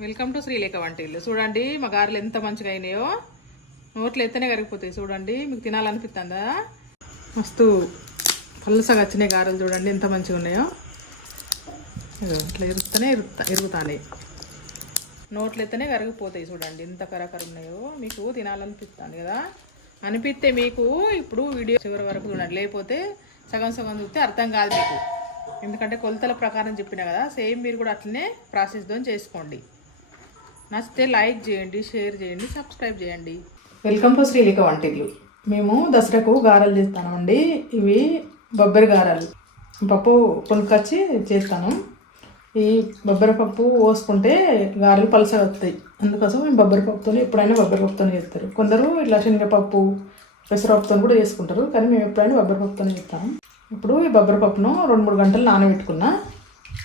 Welcome to Srilekha వంటిల్లు చూడండి మా గారెలు ఎంత మంచిగా అయినాయో. నోట్లు ఎత్తనే కరిగిపోతాయి చూడండి మీకు తినాలనిపిస్తుందా? మస్తు పలుసగా వచ్చినాయి గారెలు చూడండి ఎంత మంచిగా ఉన్నాయో. ఇట్లా ఇరుగుతూనే ఇరుగుతా ఇరుగుతాయి నోట్లు ఎత్తనే కరిగిపోతాయి చూడండి ఎంత కరకర ఉన్నాయో. మీకు తినాలనిపిస్తుంది కదా? అనిపిస్తే మీకు ఇప్పుడు వీడియో చివరి వరకు చూడండి లేకపోతే సగం సగం చూస్తే అర్థం కాదు మీకు. ఎందుకంటే కొలతల ప్రకారం చెప్పిన కదా సేమ్ మీరు కూడా అట్లనే ప్రాసెస్తో చేసుకోండి. నచ్చితే లైక్ చేయండి షేర్ చేయండి సబ్స్క్రైబ్ చేయండి. వెల్కమ్ టు శ్రీలిక వంటిల్లు మేము దసరాకు గారెలు చేస్తామండి ఇవి బొబ్బరి గారెలు. పప్పు కొనుక్కొచ్చి చేస్తాను. ఈ బొబ్బరి పప్పు పోసుకుంటే గారెలు పలసగా వస్తాయి. అందుకోసం మేము బొబ్బరి పప్పుతో ఎప్పుడైనా బొబ్బరి పప్పుతో చేస్తారు. కొందరు ఇట్లా శనగపప్పు పెసరపప్పుతో కూడా చేసుకుంటారు. కానీ మేము ఎప్పుడైనా బొబ్బరి పప్పుతో చేస్తాము. ఇప్పుడు ఈ బొబ్బరి పప్పును రెండు మూడు గంటలు నానబెట్టుకున్నా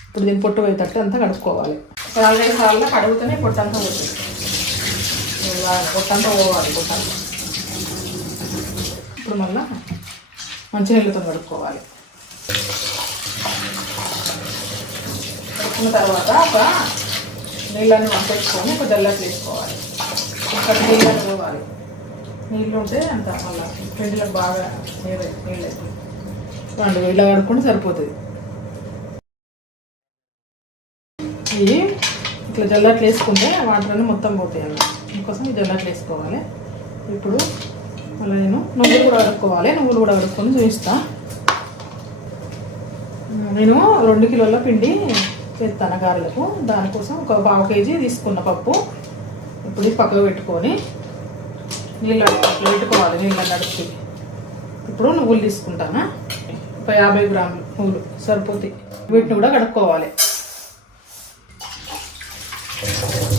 ఇప్పుడు దీని పొట్టు పోయేటట్టు అంతా కడుక్కోవాలి. నాలుగైదు సార్లు కడుగుతూనే పొట్టంతా పోతుంది. పొట్టంతా పోవాలి పొట్టంతా. ఇప్పుడు మళ్ళా మంచి నీళ్ళతో కడుక్కోవాలి. కడుక్కున్న తర్వాత ఒక నీళ్ళని వంపేసుకొని ఒక జల్లకి వేసుకోవాలి అక్కడ నీళ్ళని పోవాలి. నీళ్ళు ఉంటే అంత మళ్ళీ పిండిలకు బాగా నీళ్ళు నీళ్ళు రెండు ఇలా కడుక్కుంటే సరిపోతుంది. ఇవి. ఇట్లా జల్లట్లు వేసుకుంటే వాటర్ అన్నీ మొత్తం పోతాయి అవి. అందుకోసం ఈ జల్లట్లు వేసుకోవాలి. ఇప్పుడు మళ్ళీ నేను నువ్వులు కూడా కడుక్కోవాలి నువ్వులు కూడా కడుక్కొని చూపిస్తా. నేను రెండు కిలోల పిండి చేస్తాను గారెలకు. దానికోసం ఒక పావు కేజీ తీసుకున్న పప్పు. ఇప్పుడు ఇది పక్కకు పెట్టుకొని నీళ్ళు అట్లా పెట్టుకోవాలి నీళ్ళ నడిపి ఇప్పుడు నువ్వులు తీసుకుంటాను? ఒక యాభై గ్రాములు నువ్వులు సరిపోతాయి. వీటిని కూడా కడుక్కోవాలి.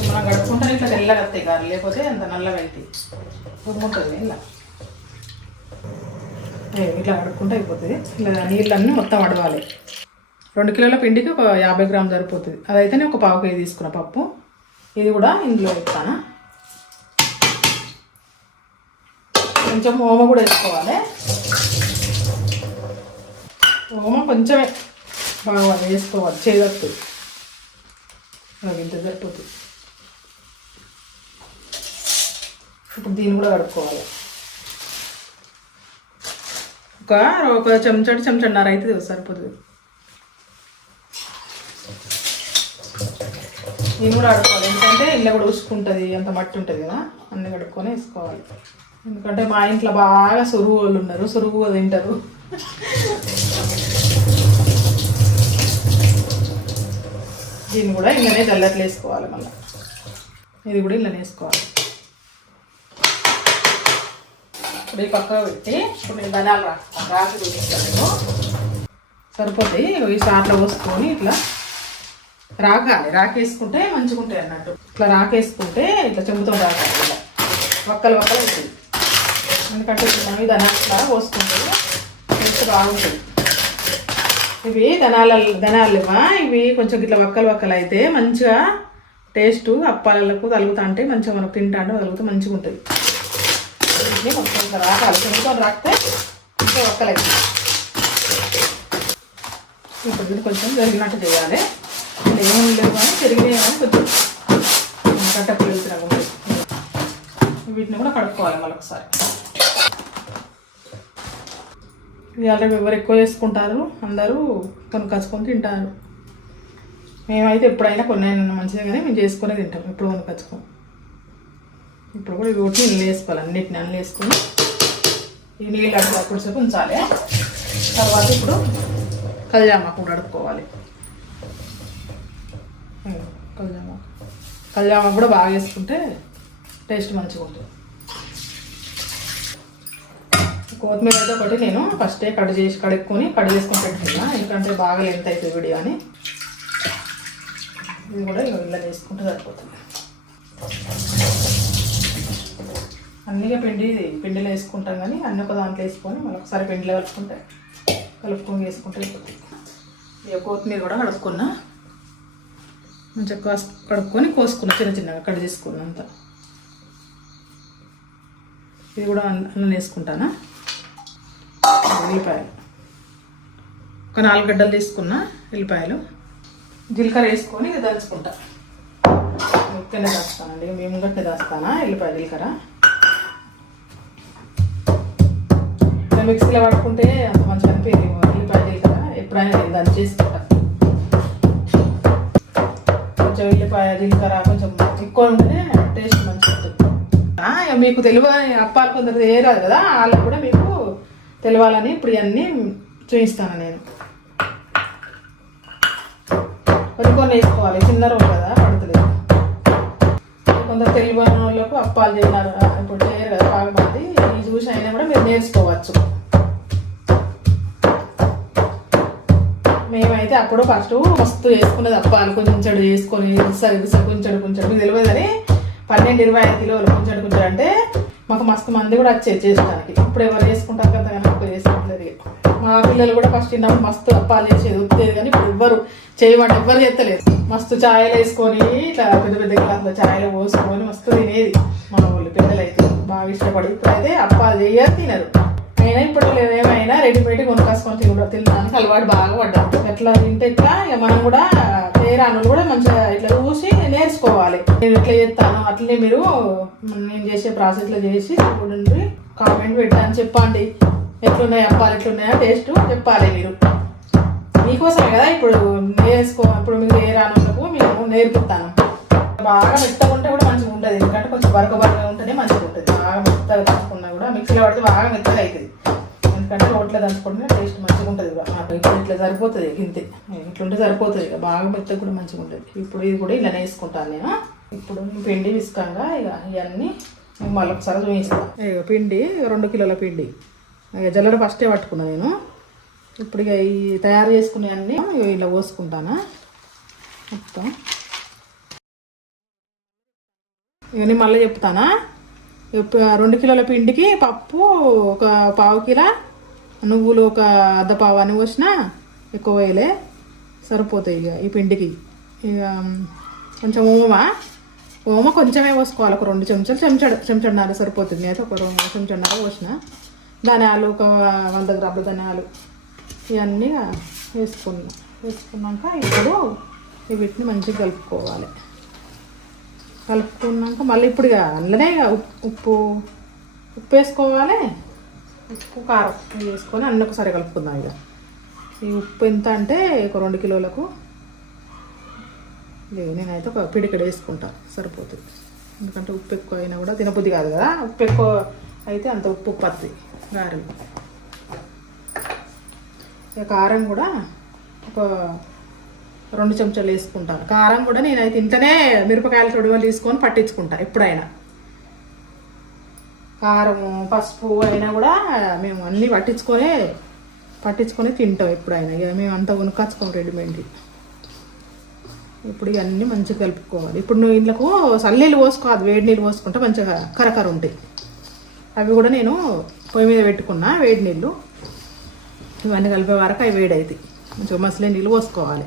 మనం కడుక్కుంటే ఇట్లా తెల్లగా వస్తాయి గారు. లేకపోతే అంత నల్లగా అవుతాయి. ఉడుకుంటుంది ఇలా. ఇట్లా అడుక్కుంటే అయిపోతుంది. ఇలా నీళ్ళన్నీ మొత్తం అడవాలి రెండు కిలోల పిండికి ఒక యాభై గ్రాములు సరిపోతుంది. అదైతేనే ఒక పావు కేజీ తీసుకున్న పప్పు. ఇది కూడా ఇందులో వేస్తాను. కొంచెం ఓమ కూడా వేసుకోవాలి. ఓమ కొంచెమే బాగా వేసుకోవాలి. చేయొచ్చు అది ఇంత సరిపోతుంది ఇప్పుడు దీన్ని కూడా కడుక్కోవాలి. ఒక ఒక చెంచాడు చెంచాడున్నర అయితే సరిపోతుంది. దీన్ని కూడా కడుక్కోవాలి. ఎందుకంటే ఇల్లు కూడా ఉసుకుంటుంది అంత మట్టి ఉంటుంది కదా అన్నీ కడుక్కొని వేసుకోవాలి. ఎందుకంటే మా ఇంట్లో బాగా సురుగు వాళ్ళు ఉన్నారు సురుగు తింటారు. దీన్ని కూడా ఇలానే జల్లట్లు వేసుకోవాలి మళ్ళీ. ఇది కూడా ఇలానే వేసుకోవాలి. ఇప్పుడు ఈ పక్కన పెట్టి ఇప్పుడు నేను ధనాలు రా రాసి చూపిస్తాను సరిపోతాయి. ఈ సార్లో పోసుకొని ఇట్లా రాకాలి రాకేసుకుంటే మంచిగా ఉంటాయి అన్నట్టు. ఇట్లా రాకేసుకుంటే ఇట్లా చెంబుతో రాకాలి ఇలా వక్కలు వక్కలు ఉంటుంది ఎందుకంటే ఇప్పుడు మనం ఇది ధనాలు పోసుకుంటే బాగుంటుంది. ఇవి ధనాల ధనాలువా ఇవి కొంచెం ఇట్లా వక్కలు వక్కలు అయితే మంచిగా టేస్ట్ అప్పాలకు తలుగుతా అంటే మంచిగా మనం తింటా అంటే తలుగుతూ మంచిగా ఉంటుంది. కొంచెం రాకాలి చెంగుతో రాస్తే ఇంకా వక్కలు అవుతుంది ఇప్పుడు కొంచెం జరిగినట్టు చేయాలి. ఏం లేవు? కానీ పెరిగినాయి కానీ కొంచెం. కట్టెప్పుడు వెళ్తున్నాము వీటిని కూడా కడుక్కోవాలి మళ్ళీ ఒకసారి ఇవాళ ఎవరు ఎక్కువ చేసుకుంటారు అందరూ కొనుకొచ్చుకొని తింటారు. మేమైతే ఎప్పుడైనా కొన్ని మంచిదే కానీ మేము చేసుకునే తింటాం ఎప్పుడు కొనుకొచ్చుకోం ఇప్పుడు కూడా ఇవి ఒకటి నీళ్ళు వేసుకోవాలి అన్నిటిని అన్నీ వేసుకొని ఈ నీళ్ళు అప్పుడు సేపు ఉంచాలి. తర్వాత ఇప్పుడు కళ్యామాకు కూడా అడుక్కోవాలి. కళ్యామాకు. కళ్యామాకు కూడా బాగా వేసుకుంటే టేస్ట్ మంచిగా ఉంటుంది. కొత్తిమీర అయితే ఒకటి నేను ఫస్టే కట్ చేసి కడుక్కొని కట్ చేసుకొని పెట్టుకున్నా ఎందుకంటే బాగా లెంత్ అవుతుంది వీడియో అని. ఇది కూడా ఇలా చేసుకుంటే సరిపోతుంది. అన్నీగా పిండి పిండిలో వేసుకుంటాం కానీ అన్ని ఒక దాంట్లో వేసుకొని మళ్ళీ ఒకసారి పిండిలో కలుపుకుంటే కలుపుకొని వేసుకుంటే అయిపోతుంది. ఇక కొత్తిమీర కూడా కడుక్కున్నా. మంచిగా కోస్ కడుక్కొని కోసుకున్నా చిన్న చిన్నగా కట్ చేసుకున్నా అంతా. ఇది కూడా అన్నం వేసుకుంటానా? ఉల్లిపాయలు. ఒక నాలుగు గడ్డలు తీసుకున్న ఉల్లిపాయలు. జీలకర్ర వేసుకొని ఇది దంచుకుంటా. ముక్కనే దాస్తానండి. మేము గట్టే దాస్తానా ఎల్లిపాయ జీలకర్ర? మిక్సీలో పట్టుకుంటే అంత మంచిగా అనిపించింది. ఎల్లిపాయ జీలకర్ర ఎప్పుడైనా నేను దాన్ని చేసుకుంటా కొంచెం ఉల్లిపాయ జీలకర్ర కొంచెం ఎక్కువ ఉంటేనే టేస్ట్ మంచిగా ఉంటుంది. ఇక మీకు తెలియ అప్పాలు కొందరు చేయరాదు కదా వాళ్ళకి కూడా మీకు తెలవాలని ఇప్పుడు ఇవన్నీ చూపిస్తాను నేను. కొన్ని కొన్ని వేసుకోవాలి చిన్న రోల్ కదా పడుతుంది కొందరు తెలియని వాళ్ళకు అప్పాలు చేయన్నారు ఇప్పుడు చేయరు కదా బాగా ఈ చూసి అయినా కూడా మీరు నేర్చుకోవచ్చు. మేమైతే అప్పుడు ఫస్ట్ మస్తు వేసుకునేది అప్పాలు కొంచెం చేసుకొని ఇస కొంచెం కొంచెం మీకు తెలియదు అని పన్నెండు ఇరవై ఐదు కిలోలు కొంచెడు కొంచెం అంటే మాకు మస్తు మంది కూడా వచ్చేది చేసుకోవడానికి ఇప్పుడు ఎవరు చేసుకుంటారు కదా కానీ ఇప్పుడు చేసుకుంటలేదు మా పిల్లలు కూడా ఫస్ట్ తిన్నప్పుడు మస్తు అప్పాలు చేసేది ఉత్తేది కానీ ఇప్పుడు ఎవ్వరు చేయమంటే ఎవ్వరు చేస్తలేదు. మస్తు ఛాయలు వేసుకొని ఇట్లా పెద్ద పెద్ద గ్లాసులో ఛాయలు పోసుకొని మస్తు తినేది మా వాళ్ళు అయితే బాగా ఇష్టపడి ఇప్పుడైతే అప్పాలు చేయరు తినరు. అయినా ఇప్పుడు ఏమైనా రెడీమేడ్ కొనుక్కొసుకొని తిన తినడానికి అలవాటు బాగా పడ్డాం ఎట్లా తింటే ఇట్లా ఇక మనం కూడా తేరాను కూడా మంచిగా ఇట్లా చూసి నేర్చుకోవాలి. నేను ఎట్లా చేస్తాను అట్లనే మీరు నేను చేసే ప్రాసెస్లో చేసి చూడండి కామెంట్ పెట్టాను చెప్పండి. ఎట్లున్నాయి అప్పాలు ఎట్లున్నాయా టేస్ట్ చెప్పాలి మీరు. మీకోసమే కదా ఇప్పుడు నేర్చుకో ఇప్పుడు మీకు ఏ రానులకు మేము నేర్పుతాను బాగా మెత్తగా ఉంటే కూడా మంచిగా ఉంటుంది ఎందుకంటే కొంచెం బరక బరక ఉంటేనే మంచిగా ఉంటుంది. బాగా మెత్తగా దంచుకున్నా కూడా మిక్సీలో పడితే బాగా మెత్తగా అవుతుంది ఎందుకంటే రోట్లో దంచుకుంటే టేస్ట్ మంచిగా ఉంటుంది కూడా. నాకు ఇప్పుడు ఇట్లా సరిపోతుంది ఇంతే. ఇట్లుంటే సరిపోతుంది ఇక. బాగా మెత్తగా కూడా మంచిగా ఉంటుంది. ఇప్పుడు ఇది కూడా ఇలా వేసుకుంటాను నేను. ఇప్పుడు పిండి విసుకంగా ఇక ఇవన్నీ మళ్ళీ ఒకసారి చూపిస్తాను ఇక పిండి రెండు కిలోల పిండి. ఇక జల్లెడ ఫస్టే పట్టుకున్నాను నేను. ఇప్పుడు ఇక ఈ తయారు చేసుకునే అన్నీ ఇలా పోసుకుంటాను. మొత్తం. ఇవన్నీ మళ్ళీ చెప్తానా? రెండు కిలోల పిండికి పప్పు ఒక పావు కిలో నువ్వులు ఒక అర్ధ పావు అని పోసిన ఎక్కువ వేయలే సరిపోతాయి ఇక ఈ పిండికి. ఇక కొంచెం ఓమా ఓమ కొంచెమే పోసుకోవాలి ఒక రెండు చెంచాలు చెంచాడు చెంచడున్నర సరిపోతుంది. అయితే ఒక రెండు చెంచడున్నర పోసిన. ధనియాలు ఒక వంద గ్రాముల ధనియాలు ఇవన్నీ వేసుకున్నాం. వేసుకున్నాక ఇప్పుడు ఈ వీటిని మంచిగా కలుపుకోవాలి. కలుపుకున్నాక మళ్ళీ ఇప్పుడు ఇక అందులోనే ఇక ఉప్పు ఉప్పు వేసుకోవాలి ఉప్పు కారం వేసుకొని అన్నీ ఒకసారి కలుపుకుందాం ఇక. ఈ ఉప్పు ఎంత అంటే ఒక రెండు కిలోలకు నేనైతే ఒక పిడికడ వేసుకుంటా సరిపోతుంది. ఎందుకంటే ఉప్పు ఎక్కువ అయినా కూడా తినబుద్ధి కాదు కదా ఉప్పు ఎక్కువ అయితే అంత ఉప్పు పత్తి గారెలు. ఇక కారం కూడా ఒక రెండు చెంచాలు వేసుకుంటాను. కారం కూడా నేనైతే ఇంతనే మిరపకాయల తొడివలు తీసుకొని పట్టించుకుంటా ఎప్పుడైనా. కారము పసుపు అయినా కూడా మేము అన్నీ పట్టించుకొని పట్టించుకొని తింటాం ఎప్పుడైనా. ఇక మేము అంతా కొనుక్కొచ్చుకోం రెడీమేడ్ ఇప్పుడు ఇవన్నీ మంచిగా కలుపుకోవాలి. ఇప్పుడు నువ్వు ఇంట్లోకు సల్లీలు పోసుకోవాలి వేడి నీళ్ళు పోసుకుంటే మంచిగా కరకర ఉంటాయి. అవి కూడా నేను పొయ్యి మీద పెట్టుకున్నా వేడి నీళ్ళు. ఇవన్నీ కలిపే వరకు అవి వేడి అవుతాయి మంచిగా మసలే నీళ్ళు పోసుకోవాలి.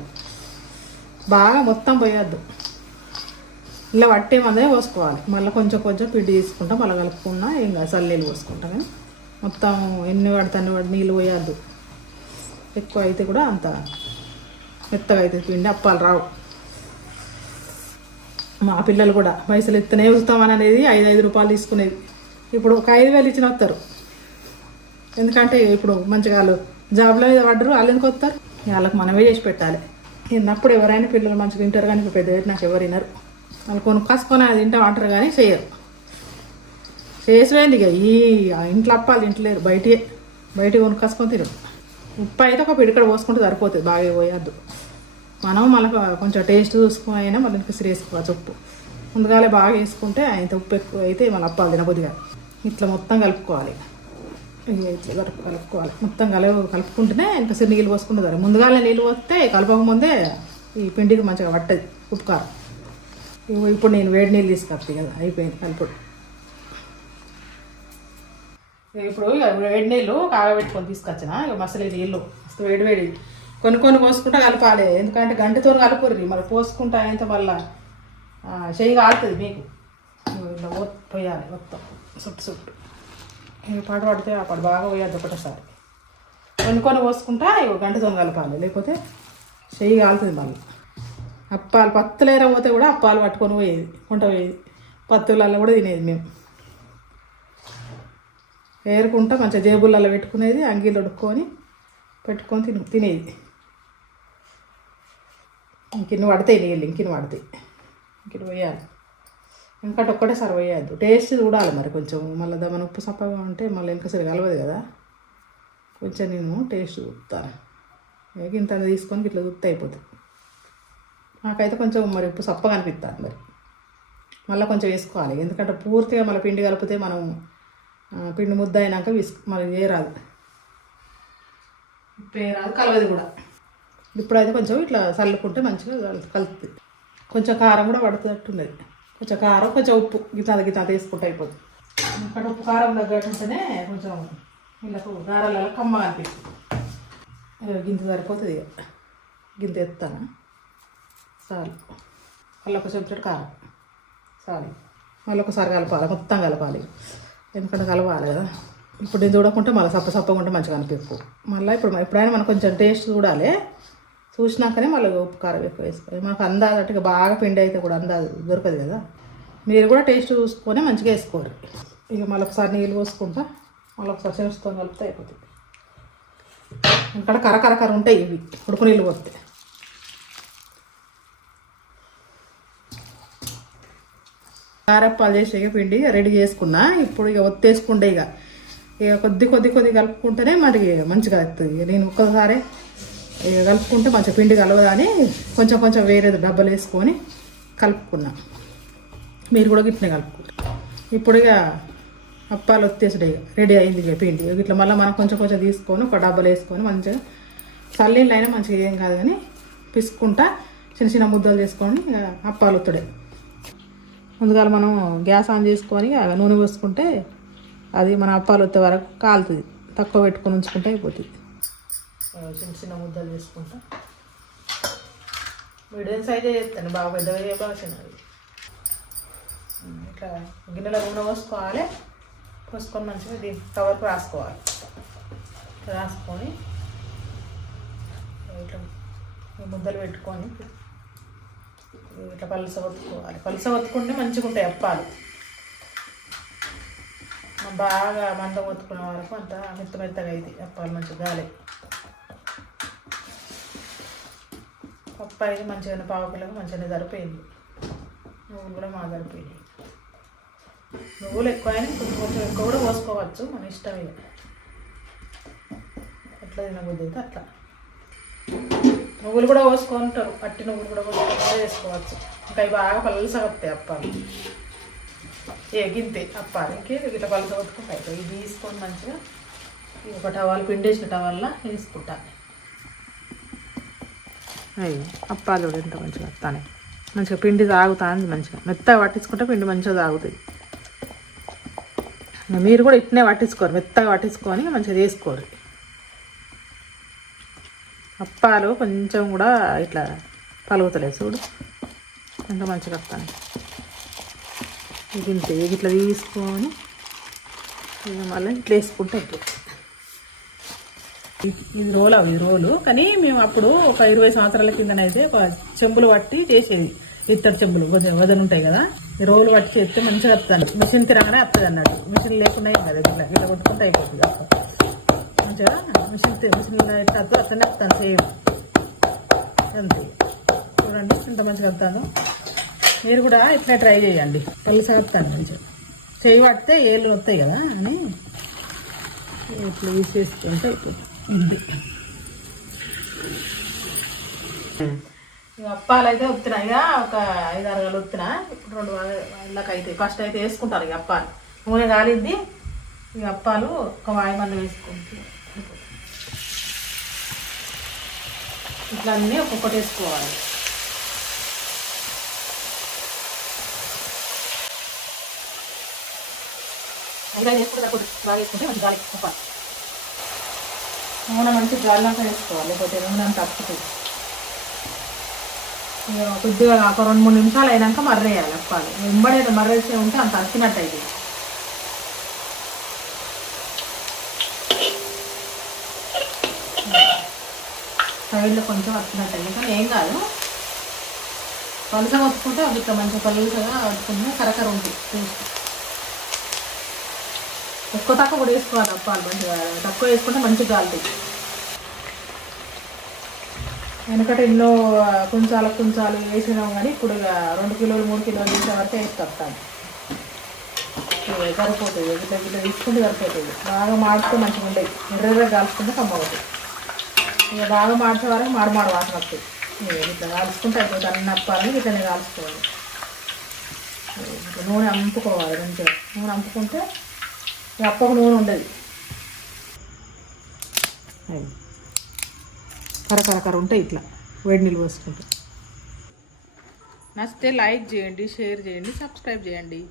బాగా మొత్తం పోయొద్దు. ఇలా పట్టేమందరే పోసుకోవాలి. మళ్ళీ కొంచెం కొంచెం పిండి తీసుకుంటాం మళ్ళీ కలుపుకున్నా ఇంకా చల్లనీళ్ళు పోసుకుంటాం కానీ మొత్తం ఎన్ని పడితే అన్ని పడి నీళ్ళు పోయొద్దు. ఎక్కువ అయితే కూడా అంత మెత్తగా అవుతుంది పిండి అప్పాలు రావు. మా పిల్లలు కూడా పైసలు ఎత్తనే వస్తామని అనేది ఐదు ఐదు రూపాయలు తీసుకునేది. ఇప్పుడు ఒక ఐదు వేలు ఇచ్చిన వస్తారు. ఎందుకంటే ఇప్పుడు మంచిగా వాళ్ళు జాబ్లో మీద పడ్డరు వాళ్ళు ఎందుకు వస్తారు? వాళ్ళకి మనమే చేసి పెట్టాలి. తిన్నప్పుడు ఎవరైనా పిల్లలు మంచిగా తింటారు కానీ ఇప్పుడు పెద్ద నాకు ఎవరు తినరు. వాళ్ళు కొనుక్కాసుకొని అది తింటాం అంటారు కానీ చేయరు. చేసిపోయింది ఇక? ఈ ఇంట్లో అప్పాలు తింటలేరు. బయటే బయట కొనుక్కాసుకొని తినరు. ఉప్పు అయితే ఒక పిడికడ పోసుకుంటే సరిపోతుంది. బాగా పోయద్దు. మనం మళ్ళీ కొంచెం టేస్ట్ చూసుకుని అయినా మళ్ళీ పిసిరి వేసుకోవచ్చు ఉప్పు ముందుగాలే బాగా వేసుకుంటే ఇంత ఉప్పు ఎక్కువ అయితే మళ్ళీ అప్పాలు తినబుద్దిగా ఇట్లా మొత్తం కలుపుకోవాలి. ఇక కలుపుకోవాలి. మొత్తం కలవ కలుపుకుంటేనే ఇంకా సిరి నీళ్ళు పోసుకుంటుంది ముందుగానే నీళ్ళు పోస్తే కలపకముందే ఈ పిండికి మంచిగా పట్టదు ఉప్పు కారం ఇగో ఇప్పుడు నేను వేడి నీళ్ళు తీసుకొస్తాయి కదా అయిపోయింది కలుపుడు ఇప్పుడు వేడి నీళ్ళు కాగబెట్టుకొని తీసుకొచ్చిన. ఇక మసలి నీళ్ళు. మస్తు వేడి వేడి. కొన్ని కొన్ని పోసుకుంటా కలపాలి. ఎందుకంటే గంటతో కలుపుర్రి. మరి పోసుకుంటా ఎంత మళ్ళా చేయి కాలుతుంది మీకు. ఇలా పోయాలి మొత్తం. చుట్టు సుట్టు. పాట పడితే ఆ పాట బాగా పోయద్దు ఒకటేసారి. వండుకొని పోసుకుంటా గంట గంటతో కలపాలి లేకపోతే చెయ్యి కాలుతుంది మళ్ళీ. అప్పాలు పత్తులేర పోతే కూడా అప్పాలు పట్టుకొని పోయేది వంట పోయేది. పత్తులలో కూడా తినేది మేము. ఏరుకుంటా మంచిగా జేబులలో పెట్టుకునేది అంగీలు ఉడుక్కొని పెట్టుకొని తిను తినేది. ఇంకిన్ని పడతాయి నీళ్ళు ఇంకిన్ని పడతాయి. ఇంకిన్ని పోయాలి. ఇంకా ఒక్కటే సర్వ్ వేయద్దు టేస్ట్ చూడాలి మరి కొంచెం. మళ్ళీ దమన ఉప్పు సప్పగా ఉంటే మళ్ళీ ఇంకా సరి కలవదు కదా. కొంచెం నేను టేస్ట్ చూస్తాను ఇక ఇంత తీసుకొని ఇట్లా చూస్తే అయిపోతుంది. నాకైతే కొంచెం మరి ఉప్పు సప్పగా అనిపిస్తుంది మరి. మళ్ళీ కొంచెం వేసుకోవాలి. ఎందుకంటే పూర్తిగా మళ్ళీ పిండి కలిపితే మనం పిండి ముద్ద అయినాక విసుకు మళ్ళీ వేయరాదు వేయరాదు కలవది కూడా. ఇప్పుడైతే కొంచెం ఇట్లా చల్లుకుంటే మంచిగా కలుతుంది. కలుపుతుంది కొంచెం కారం కూడా పడుతున్నట్టున్నది. కొంచెం కారం కొంచెం ఉప్పు. గిత గిట్లా వేసుకుంటే అయిపోతుంది ఇక్కడ ఉప్పు కారం తగ్గట్టు ఉంటేనే కొంచెం వీళ్ళకు గారెలలో కమ్మ అనిపిస్తుంది. గింత సరిపోతుంది ఇక గింత ఎత్తాను. చాలు. మళ్ళీ ఒక చెంచడు కారం. చాలు. మళ్ళీ ఒకసారి కలపాలి మొత్తం కలపాలి. ఎందుకంటే కలపాలి కదా. ఇప్పుడు నేను చూడకుంటే మళ్ళీ సప్ప సప్పగా ఉంటే మంచిగా అనిపించు మళ్ళీ ఇప్పుడు ఎప్పుడైనా మనం కొంచెం టేస్ట్ చూడాలి. చూసినాకనే మళ్ళీ ఉప్పు కారం ఎక్కువ వేసుకోవాలి మనకు అందాజు అంటే బాగా పిండి అయితే కూడా అందాజు దొరకదు కదా. మీరు కూడా టేస్ట్ చూసుకొని మంచిగా వేసుకోరు. ఇక మళ్ళీ ఒకసారి నీళ్ళు పోసుకుంటా మళ్ళీ ఒకసారి చేసుకొని కలిపితే అయిపోతుంది. ఇక్కడ కర కర కర ఉంటాయి ఇవి ఉడుకు నీళ్ళు పోతే కారప్పాలు చేసి పిండి రెడీ చేసుకున్నా ఇప్పుడు ఇక ఒత్తేసుకుంటే ఇక ఇక కొద్ది కొద్ది కొద్ది కలుపుకుంటేనే మరి మంచిగా అవుతుంది నేను ఒక్కసారి కలుపుకుంటే మంచిగా పిండి కలవదని కొంచెం కొంచెం వేరే డబ్బలు వేసుకొని కలుపుకున్నా. మీరు కూడా గిట్లనే కలుపుకోరు ఇప్పుడు ఇక అప్పాలు వచ్చేసాడు ఇక. రెడీ అయింది ఇక పిండి. ఇట్లా మళ్ళీ మనం కొంచెం కొంచెం తీసుకొని ఒక డబ్బలు వేసుకొని మంచిగా చల్లీళ్ళు అయినా మంచిగా ఏం కాదు కానీ పిసుకుంటా చిన్న చిన్న ముద్దలు చేసుకొని ఇక అప్పాలు ఒత్తుడే. ముందుగా మనం గ్యాస్ ఆన్ చేసుకొని ఇక నూనె పోసుకుంటే అది మన అప్పాలు వచ్చే వరకు కాలుతుంది. తక్కువ పెట్టుకొని ఉంచుకుంటే అయిపోతుంది. చిన్న చిన్న ముద్దలు వేసుకుంటా మీడియం సైజే చేస్తాను బాగా పెద్దగా చేయకుండా చిన్నది ఇట్లా గిన్నెలో నూనె పోసుకోవాలి. పోసుకొని మంచిగా దీని కవర్కి రాసుకోవాలి. రాసుకొని ఇట్లా ముద్దలు పెట్టుకొని ఇట్లా పలుస ఒత్తుకోవాలి పలుస ఒత్తుకుంటే మంచిగా ఉంటాయి అప్పాలు. బాగా మంద ఒత్తుకునే వరకు అంత మెత్త మెత్తగా అవుతాయి అప్పాలు మంచిగా గాలి. పప్పు మంచిగానే పావు మంచిగానే సరిపోయింది. నువ్వులు కూడా మా సరిపోయింది. నువ్వులు ఎక్కువ అయినా కొంచెం కొంచెం ఎక్కువ కూడా పోసుకోవచ్చు మన ఇష్టం ఇక ఎట్లా అయితే అట్లా. నువ్వులు కూడా పోసుకుంటారు పట్టి నువ్వులు కూడా పోసుకుంటారు వేసుకోవచ్చు ఇంకా అవి బాగా పలసగా వస్తాయి అప్పాలు. ఎగింతే గింతే అప్పాలు. ఇంకే ఇట్లా పలస ఇవి తీసుకొని మంచిగా ఈ ఒక పిండి పిండేసిన టవాల్లో వేసుకుంటాను అయ్యి అప్పాలు కూడా ఎంత మంచిగా వస్తానే. మంచిగా పిండి తాగుతుంది మంచిగా. మెత్తగా పట్టించుకుంటే పిండి మంచిగా తాగుతుంది మీరు కూడా ఇట్నే పట్టించుకోరు మెత్తగా పట్టించుకొని మంచిగా చేసుకోరు. అప్పాలు కొంచెం కూడా ఇట్లా పలుగుతలేదు చూడు. ఎంత మంచిగా వస్తాను. ఇది ఇంతే ఇట్లా తీసుకొని మళ్ళీ ఇట్లా వేసుకుంటే అయిపోతుంది. ఇది- రోలు రోల్ అవి రోలు. కానీ మేము అప్పుడు ఒక ఇరవై సంవత్సరాల కిందనైతే ఒక చెంబులు పట్టి చేసేది. ఇత్తడి చెంబులు కొంచెం వదన ఉంటాయి కదా. ఈ రోలు పట్టి చేస్తే మంచిగా వస్తాను మిషన్ తిరగానే వస్తుంది అన్నట్టు. మిషన్ లేకుండా ఏం కదా ఇట్లా ఇట్లా కొట్టుకుంటే అయిపోతుంది మంచిగా మిషన్ మిషన్ ఎట్లా అట్లనే వస్తాను సేమ్. అంతే. చూడండి ఎంత మంచిగా వస్తాను మీరు కూడా ఇట్లా ట్రై చేయండి. కలిసి వస్తాను మంచిగా. చేయి పడితే ఏళ్ళు వస్తాయి కదా అని. ఇట్లా తీసేసుకుంటే అయిపోతుంది. ఇది ఇక అప్పాలు అయితే వస్తున్నాయిగా ఒక ఐదు ఆరు గలు వస్తున్నా ఇప్పుడు రెండు వాళ్ళకి అయితే ఫస్ట్ అయితే వేసుకుంటారు ఇక అప్పాలు. నూనె కాలిద్ది. ఇక అప్పాలు ఒక వాయి మంది వేసుకుంటారు ఇట్లా అన్నీ ఒక్కొక్కటి వేసుకోవాలి. ఐదు వేసుకుంటే బాగా వేసుకుంటే మంచి గాలి ఉప్పాలి నూనె మంచి గాలినాక వేసుకోవాలి లేకపోతే నూనె అంత తప్పుతుంది కొద్దిగా ఒక రెండు మూడు నిమిషాలు అయినాక మర్రేయాలి అప్పాలి. వెంబడేది మర్రేస్తే ఉంటే అంత అతికినట్టు అయితే సైడ్లో కొంచెం వచ్చినట్టు అయింది కానీ ఏం కాదు. పలుసగా వత్తుకుంటే అవి ఇట్లా మంచిగా పలుసగా వత్తుకుంటే కరకర ఉంటుంది టేస్ట్. ఎక్కువ తక్కువ కూడా వేసుకోవాలి అప్పాలు మంచిగా తక్కువ వేసుకుంటే మంచిగా కాలుతాయి వెనకట ఎన్నో ఆ, కుంచాలు కుంచాలు వేసినాం కానీ ఇప్పుడు ఇక రెండు కిలోలు మూడు కిలోలు వేసే వరకు వేసి తప్పుతాను సరిపోతుంది. ఎగ్గు ఇట్లా తీసుకుంటే సరిపోతుంది. బాగా మాడితే మంచిగా ఉండేది. ఎర్రగా కాల్చుకుంటే కమ్మవుతుంది ఇక బాగా మాడితే వరకు మాడమాడు వాసన వస్తుంది. ఇట్లా కాల్చుకుంటే అయిపోతుంది. అన్ని అప్పాలని ఇట్లనే కాల్చుకోవాలి నూనె అంపుకోవాలి మంచిగా. నూనె అంపుకుంటే అప్పకు నూనె ఉండదు. అది కరకరకర ఉంటాయి ఇట్లా. వేడి నీళ్ళు పోసుకుంటే. నచ్చితే లైక్ చేయండి షేర్ చేయండి సబ్స్క్రైబ్ చేయండి.